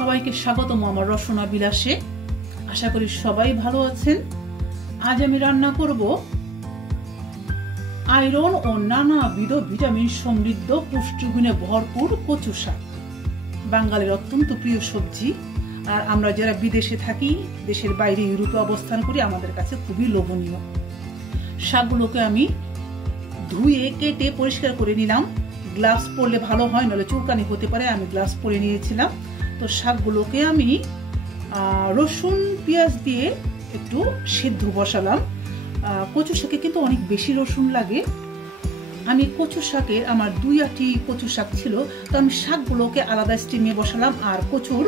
সবাইকে স্বাগতম আমার রসনা বিলাসে। আশা করি সবাই ভালো আছেন। আজ আমি রান্না করব আয়রন ও নানাবিধ ভিটামিন সমৃদ্ধ পুষ্টিগুণে ভরপুর কচু শাক। বাঙালির অত্যন্ত প্রিয় সবজি, আর আমরা যারা বিদেশে থাকি, দেশের বাইরে ইউরোপে অবস্থান করি, আমাদের কাছে খুবই লোভনীয়। শাকগুলোকে আমি ধুয়ে কেটে পরিষ্কার করে নিলাম। গ্লাভস পরলে ভালো হয়, নাহলে চুলকানি হতে পারে। আমি গ্লাভস পরে নিয়েছিলাম। তো শাকগুলোকে আমি রসুন পেঁয়াজ দিয়ে একটু সিদ্ধ বসালাম। কচু শাকে কিন্তু অনেক বেশি রসুন লাগে। আমি কচু শাকের আমার 2 আটি কচু শাক ছিল, তো আমি শাকগুলোকে আলাদা স্টিমে বসালাম আর কচুর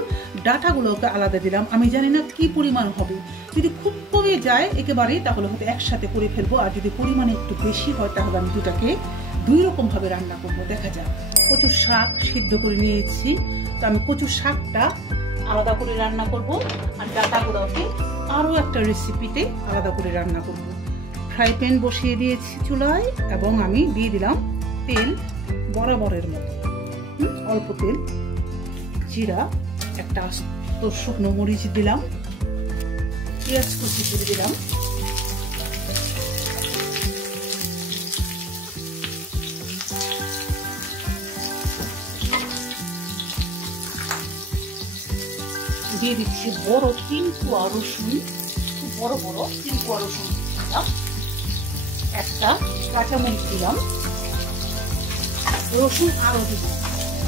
ডাঁটাগুলোকে আলাদা দিলাম। আমি জানি না কি পরিমাণ হবে, যদি খুব কমে যায় একেবারে তাহলে হয়তো একসাথে করে ফেলবো, আর যদি পরিমাণে একটু বেশি হয় তাহলে আমি দুটাকে 2 রকম ভাবে রান্না করবো। দেখা যাক। কচু শাক সিদ্ধ করে নিয়েছি, তো আমি কচু শাকটা আলাদা করে রান্না করব, আর ডাঁটাগুলোকে আরো একটা রেসিপিতে আলাদা করে রান্না করব। ফ্রাই প্যান বসিয়ে দিয়েছি চুলায়, এবং আমি দিয়ে দিলাম তেল বরাবরের মতো, অল্প তেল, জিরা, একটা আস্ত শুকনো মরিচ দিলাম, পেঁয়াজ কুচি করে দিলাম, দিয়ে দিচ্ছি বড় 3 কোয়া রসুন, খুব বড় বড় 3 কোয়া রসুন দিলাম, একটা কাঁচামরিচ দিলাম, রসুন আরো দিব।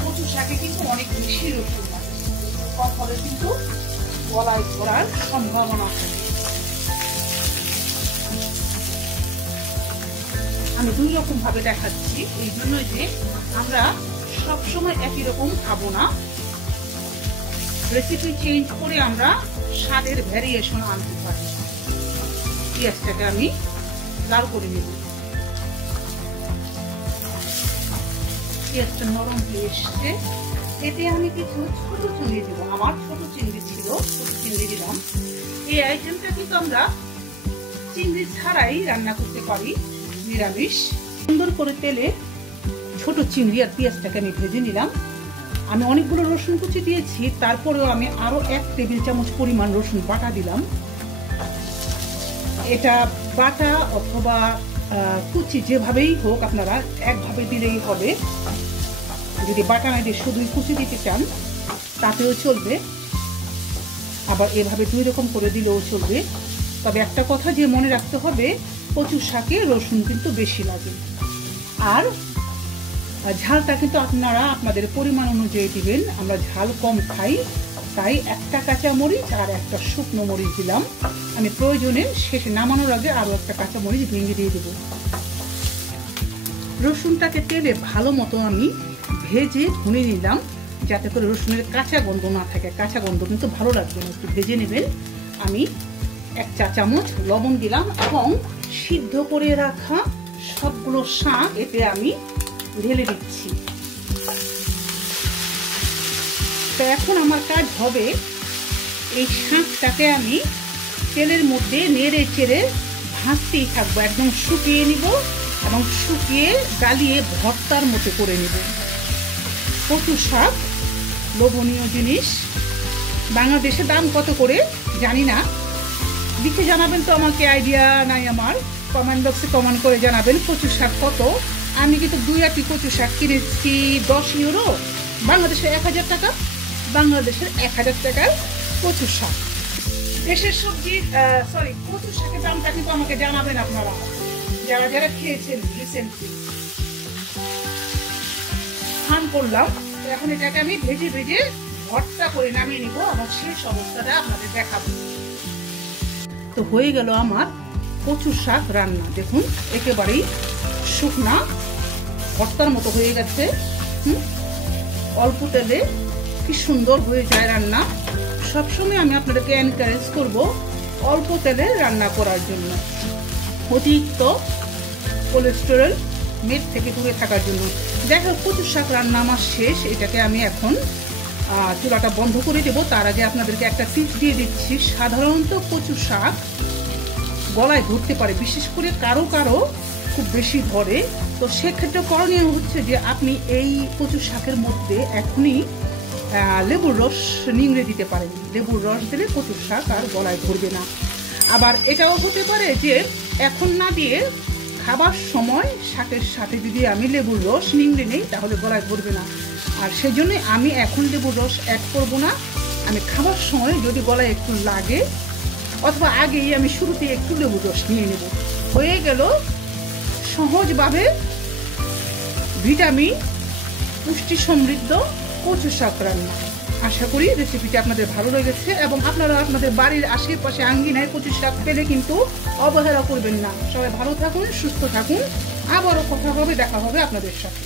কচু শাকে কিন্তু অনেক বেশি রসুন লাগে, কম হলে কিন্তু গলায় ধরার সম্ভাবনা থাকে। আমি 2 রকম ভাবে দেখাচ্ছি, এই জন্য যে আমরা সবসময় একই রকম খাবো না, রেসিপি চেঞ্জ করে আমরা স্বাদের ভ্যারিয়েশন আনতে পারি। পেঁয়াজটাকে আমি লাল করে নেব। পেঁয়াজটা নরম হয়ে এসছে, এতে আমি কিছু ছোট চিংড়ি দেবো। আমার ছোট চিংড়ি ছিল, ছোট চিংড়ি দিলাম। এই আইটেমটা কিন্তু আমরা চিংড়ি ছাড়াই রান্না করতে পারি, নিরামিষ। সুন্দর করে তেলে ছোট চিংড়ি আর পেঁয়াজটাকে আমি ভেজে নিলাম। আমি অনেকগুলো রসুন কুচি দিয়েছি, তারপরেও আমি আরো 1 টেবিল চামচ পরিমাণ রসুন বাটা দিলাম। এটা বাটা অথবা কুচি যেভাবেই হোক, আপনারা একভাবে দিলেই হবে। যদি বাটা না দিয়ে শুধুই কুচি দিতে চান তাতেও চলবে, আবার এভাবে 2 রকম করে দিলেও চলবে। তবে একটা কথা যে মনে রাখতে হবে, কচু শাকে রসুন কিন্তু বেশি লাগে, আর ঝালটা কিন্তু আপনারা আপনাদের পরিমাণ অনুযায়ী দিবেন। আমরা ঝাল কম খাই, তাই একটা কাঁচা মরিচ আর একটা শুকনো মরিচ দিলাম। আমি প্রয়োজনে শেষে নামানোর আগে আরো একটা কাঁচা মরিচ ভেঙে দিয়ে দেব। রসুনটাকে তেলে ভালো মতো আমি ভেজে ভুনে নিলাম, যাতে করে রসুনের কাঁচা গন্ধ না থাকে। কাঁচা গন্ধ কিন্তু ভালো লাগবে না, একটু ভেজে নেবেন। আমি 1 চা চামচ লবণ দিলাম, এবং সিদ্ধ করে রাখা সবগুলো শাক এতে আমি ঢেলে দিচ্ছি। তো এখন আমার কাজ হবে, এই শাকটাকে আমি তেলের মধ্যে নেড়ে চেড়ে ভাজতেই থাকবো। একদম শুকিয়ে নিব, এবং শুকিয়ে গালিয়ে ভর্তার মতো করে নিব। কচু শাক লোভনীয় জিনিস। বাংলাদেশে দাম কত করে জানি না, লিখে জানাবেন তো, আমাকে আইডিয়া নাই আমার। কমেন্ট বক্সে কমেন্ট করে জানাবেন কচু শাক কত। আমি কিন্তু 2 আটি কচু শাক কিনেছি 10 ইউরো, বাংলাদেশের 1000 টাকা। বাংলাদেশের 1000 টাকার কচু শাক। দেশের সবজি কচু শাকের দামটা কিন্তু আমাকে জানাবেন আপনারা, যারা যারা খেয়েছেন রিসেন্টলি। স্নান করলাম, এখন এটাকে আমি ভেজে ভেজে ভর্তা করে নামিয়ে নিব, এবং শেষ অবস্থাটা আপনাদের দেখাবো। তো হয়ে গেল আমার কচু শাক রান্না। দেখুন, একেবারেই শুকনা ভর্তার মতো হয়ে গেছে। অল্প তেলে কি সুন্দর হয়ে যায় রান্না। সবসময় আমি আপনাদেরকে এনকারেজ করব অল্প তেলে রান্না করার জন্য, অতিরিক্ত কোলেস্টেরল মেদ থেকে দূরে থাকার জন্য। দেখো, কচু শাক রান্না আমার শেষ। এটাকে আমি এখন চুলাটা বন্ধ করে দেবো। তার আগে আপনাদেরকে একটা টিপস দিয়ে দিচ্ছি। সাধারণত কচু শাক গলায় ধরতে পারে, বিশেষ করে কারো কারো খুব বেশি ধরে। তো সেক্ষেত্রে করণীয় হচ্ছে যে আপনি এই কচু শাকের মধ্যে এখনই লেবুর রস নিংড়ে দিতে পারেন। লেবুর রস দিলে কচু শাক আর গলায় ধরবে না। আবার এটাও হতে পারে যে এখন না দিয়ে খাবার সময় শাকের সাথে যদি আমি লেবুর রস নিংড়ে নেই তাহলে গলায় ধরবে না। আর সেই জন্যই আমি এখন লেবুর রস অ্যাড করব না। আমি খাবার সময় যদি গলায় একটু লাগে অথবা আগেই আমি শুরুতে একটু লেবুর রস নিয়ে নেব। হয়ে গেল সহজভাবে ভিটামিন পুষ্টি সমৃদ্ধ কচু শাক রান্না। আশা করি রেসিপিটি আপনাদের ভালো লেগেছে এবং আপনারা আপনাদের বাড়ির আশেপাশে আঙ্গিনায় কচু শাক পেলে কিন্তু অবহেলা করবেন না। সবাই ভালো থাকুন, সুস্থ থাকুন। আবারও কথা হবে, দেখা হবে আপনাদের সাথে।